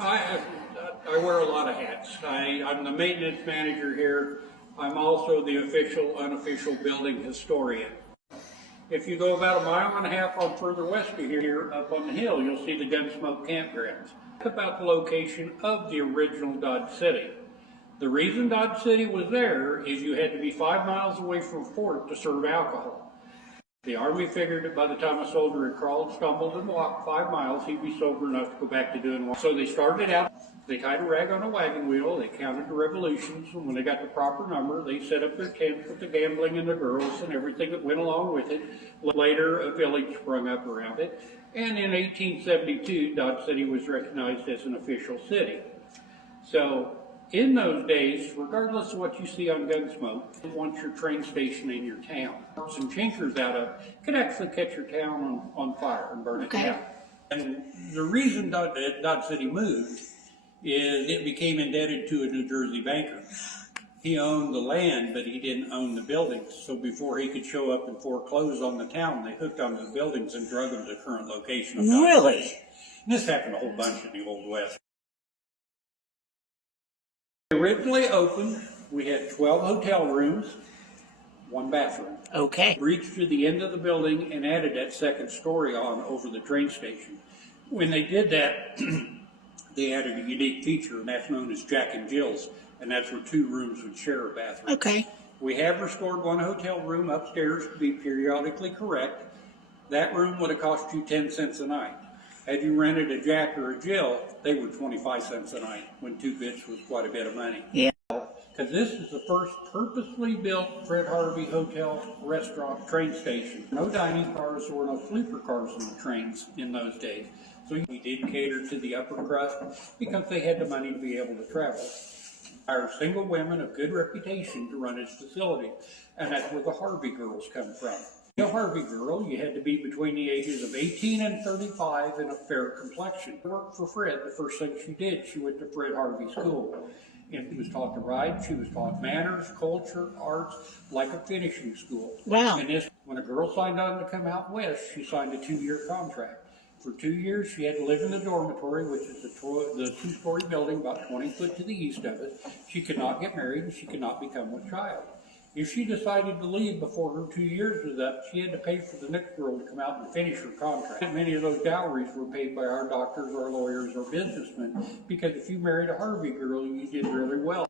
I wear a lot of hats. I'm the maintenance manager here. I'm also the official, unofficial building historian. If you go about a mile and a half on further west of here, up on the hill, you'll see the Gunsmoke campgrounds. About the location of the original Dodge City. The reason Dodge City was there is you had to be 5 miles away from Fort to serve alcohol. The Army figured that by the time a soldier had crawled, stumbled, and walked 5 miles, he'd be sober enough to go back to doing work. So they started out, they tied a rag on a wagon wheel, they counted the revolutions, and when they got the proper number, they set up their tent with the gambling and the girls and everything that went along with it. Later, a village sprung up around it, and in 1872, Dodge City was recognized as an official city. So, in those days, regardless of what you see on Gunsmoke, once your train station in your town, some chinkers out of could actually catch your town on fire and burn it down. And the reason Dodge City moved is it became indebted to a New Jersey banker. He owned the land, but he didn't own the buildings. So before he could show up and foreclose on the town, they hooked onto the buildings and drug them to the current location of Dodge Really? City. And this happened a whole bunch in the Old West. Originally opened, we had 12 hotel rooms, 1 bathroom. Okay. Reached to the end of the building and added that second story on over the train station. When they did that, they added a unique feature, and that's known as Jack and Jill's, and that's where 2 rooms would share a bathroom. Okay. We have restored 1 hotel room upstairs to be periodically correct. That room would have cost you 10 cents a night. Had you rented a Jack or a Jill, they were 25 cents a night, when 2 bits was quite a bit of money. Yeah. Because this is the first purposely built Fred Harvey hotel, restaurant, train station. No dining cars or no sleeper cars on the trains in those days. So we did cater to the upper crust because they had the money to be able to travel. Hired single women of good reputation to run its facility, and that's where the Harvey girls come from. A Harvey girl, you had to be between the ages of 18 and 35 and a fair complexion. Worked for Fred. The first thing she did, she went to Fred Harvey School. And she was taught to ride, she was taught manners, culture, arts, like a finishing school. Wow. And this, when a girl signed on to come out west, she signed a 2-year contract. For 2 years, she had to live in the dormitory, which is the 2-story building about 20 foot to the east of it. She could not get married, and she could not become a child. If she decided to leave before her 2 years was up, she had to pay for the next girl to come out and finish her contract. Many of those dowries were paid by our doctors, our lawyers, or businessmen, because if you married a Harvey girl, you did really well.